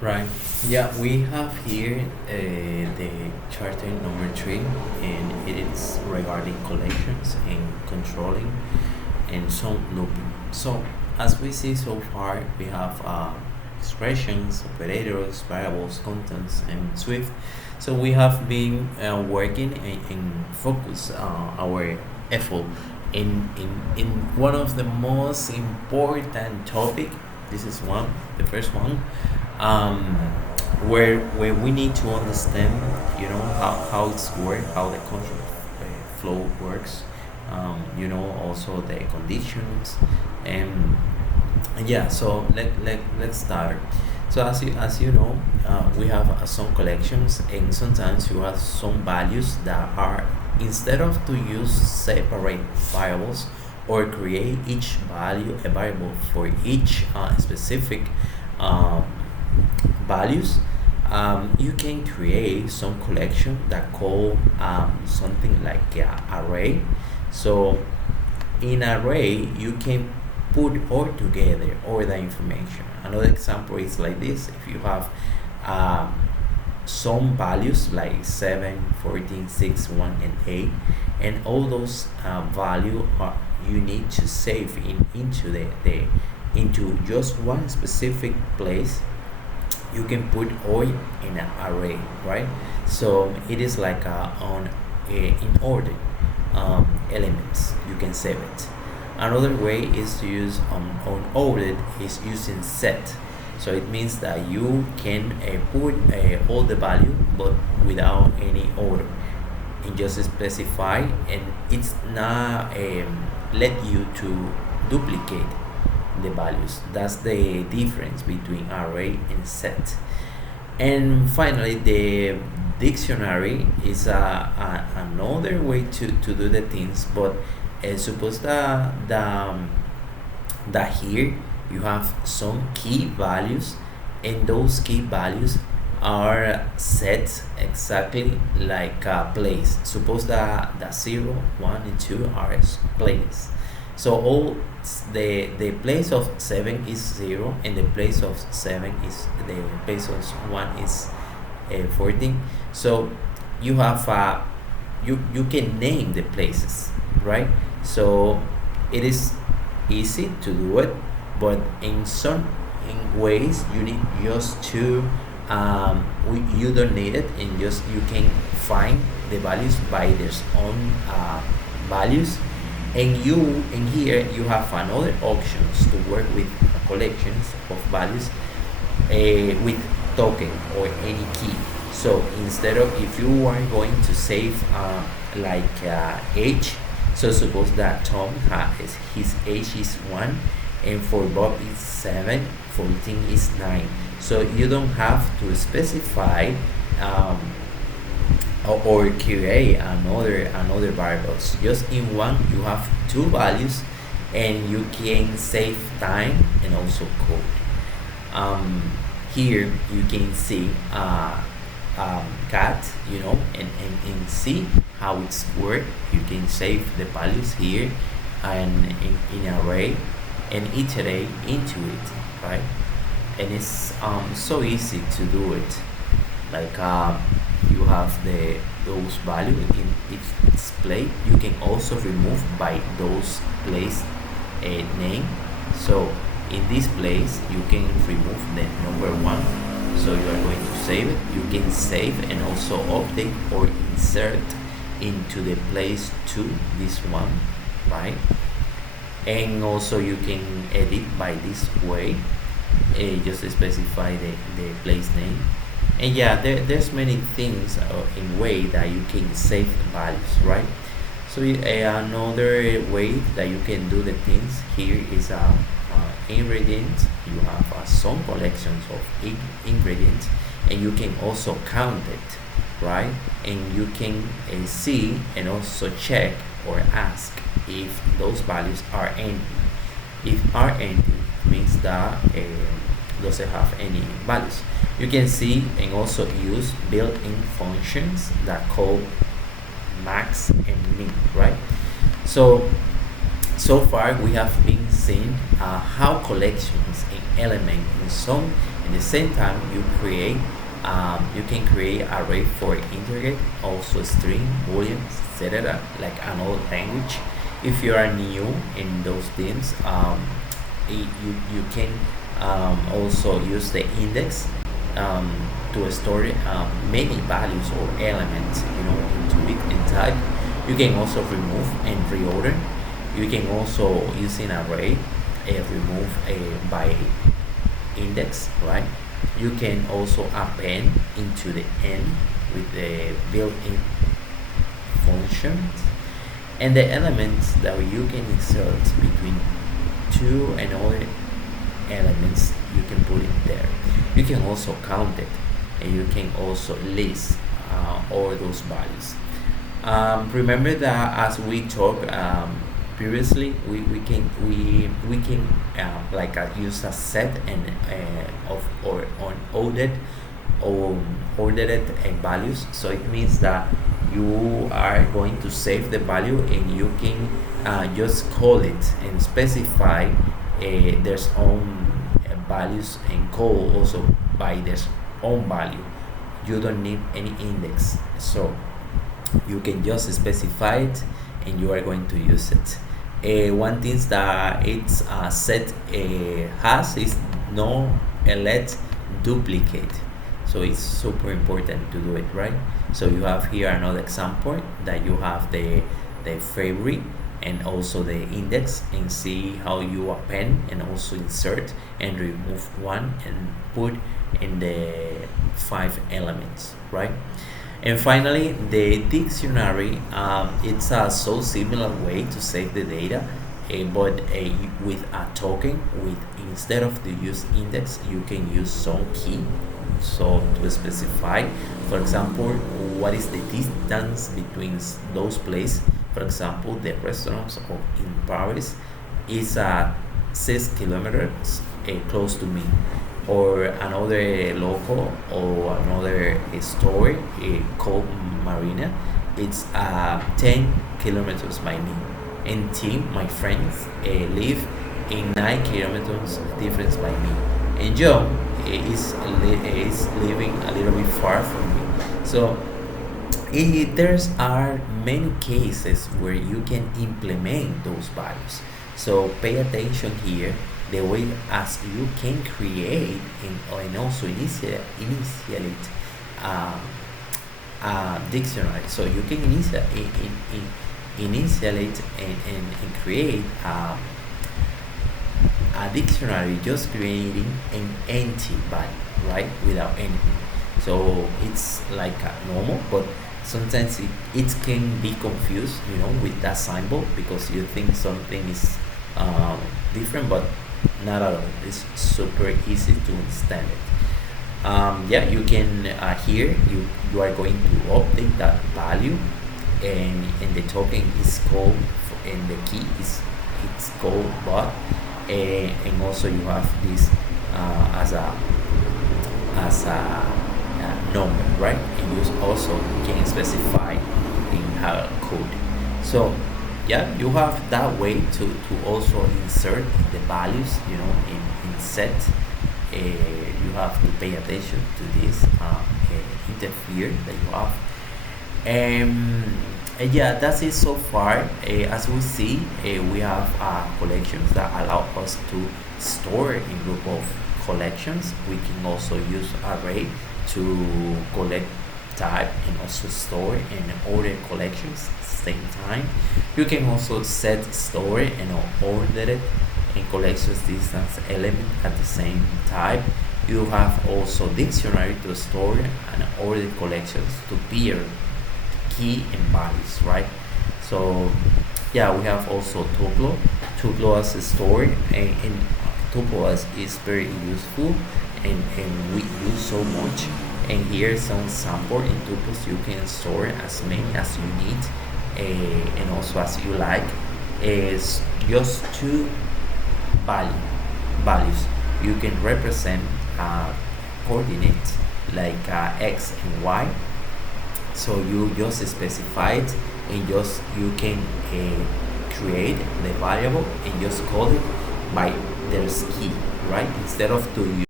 Right. Yeah, we have here the charter number 3, and it is regarding collections and controlling and some looping. So, as we see so far, we have expressions, operators, variables, constants, and Swift. So, we have been working and focus our effort in one of the most important topic. This is one, the first one, um, where we need to understand, how it's work, how the control flow works, also the conditions, and yeah. So let's start. So as you know, we have some collections, and sometimes you have some values that are, instead of to use separate variables or create each value a variable for each specific um, values, you can create some collection that call something like array. So in array you can put all together all the information. Another example is like this: if you have um, some values like 7, 14, 6, 1, and 8, and all those value are, you need to save into the into just one specific place. You can put all in an array, right? So it is like on in order elements. You can save it. Another way is to use on ordered is using set. So it means that you can put all the value but without any order, and just specify, and it's not let you to duplicate the values. That's the difference between array and set. And finally, the dictionary is another way to do the things. But suppose that here you have some key values, and those key values are set exactly like a place. Suppose that the 0, 1, and 2 are place. So all the place of 7 is 0, and the place of 7 is the place of 1 is 14. So you have you can name the places, right? So it is easy to do it, but in some in ways you need just to you don't need it, and just you can find the values by their own values. And you in here you have another options to work with collections of values with token or any key. So instead of, if you are going to save age, so suppose that Tom has his age is 1, and for Bob is 7, 14 is 9. So you don't have to specify or create another variables. Just in one you have two values, and you can save time and also code. Here you can see cat, and see how it's work. You can save the values here and in array, and iterate into it, right? And it's so easy to do it. Like you have those value in its display. You can also remove by those place name. So in this place you can remove the number 1. So you are going to save it. You can save and also update or insert into the place 2 this one, right? And also you can edit by this way. Just specify the place name. And yeah, there's many things in way that you can save values, right? So another way that you can do the things here is ingredients. You have some collections of ingredients, and you can also count it, right? And you can see and also check or ask if those values are empty. If are empty, means that doesn't have any values. You can see and also use built-in functions that call max and min, right? So So far, we have been seeing how collections and element in some. At the same time, you can create array for integer, also string, boolean, etc. Like another language. If you are new in those things, you can also use the index um, to store many values or elements, into it in type. You can also remove and reorder. You can also use an array, remove by index, right? You can also append into the end with the built-in functions, and the elements that you can insert between two and other elements, you can put it there. You can also count it, and you can also list all those values. Remember that as we talked previously, we can use a set and of or on ordered values. So it means that you are going to save the value, and you can just call it and specify their own values, and call also by their own value. You don't need any index, so you can just specify it and you are going to use it. One thing that it's set has is no let duplicate, so it's super important to do it right. So you have here another example that you have the favorite and also the index, and see how you append and also insert and remove one and put in the 5 elements, right? And finally, the dictionary, it's a so similar way to save the data, but with a token. With instead of the use index, you can use some key. So to specify, for example, what is the distance between those places. For example, the restaurants in Paris is 6 kilometers close to me, or another local or another store called Marina, it's 10 kilometers by me. And Tim, my friends, live in 9 kilometers difference by me. And John is living a little bit far from me. So there's are many cases where you can implement those values. So pay attention here the way as you can create and also initiate a dictionary. So you can initiate and create a dictionary, just creating an empty value, right, without anything. So it's like a normal, but sometimes it can be confused, with that symbol, because you think something is different, but not at all. It's super easy to understand it. You can here you are going to update that value, and the token is called, and the key is it's called but, and also you have this as a number, right? And you also can specify in how code. So you have that way to also insert the values, in set. You have to pay attention to this interfere that you have. That's it so far. As we see, we have collections that allow us to store in group of collections. We can also use array to collect type and also store and order collections at the same time. You can also set, store, and order it and collections distance element at the same time. You have also dictionary to store and order collections to pair key and values, right? So we have also tuple as a store, and tuple is very useful, and we use so much. And here's some sample in tuples. You can store as many as you need, and also as you like. Is just two values. You can represent coordinates like x and y. So you just specify it, and you can create the variable and just call it by their key, right? Instead of to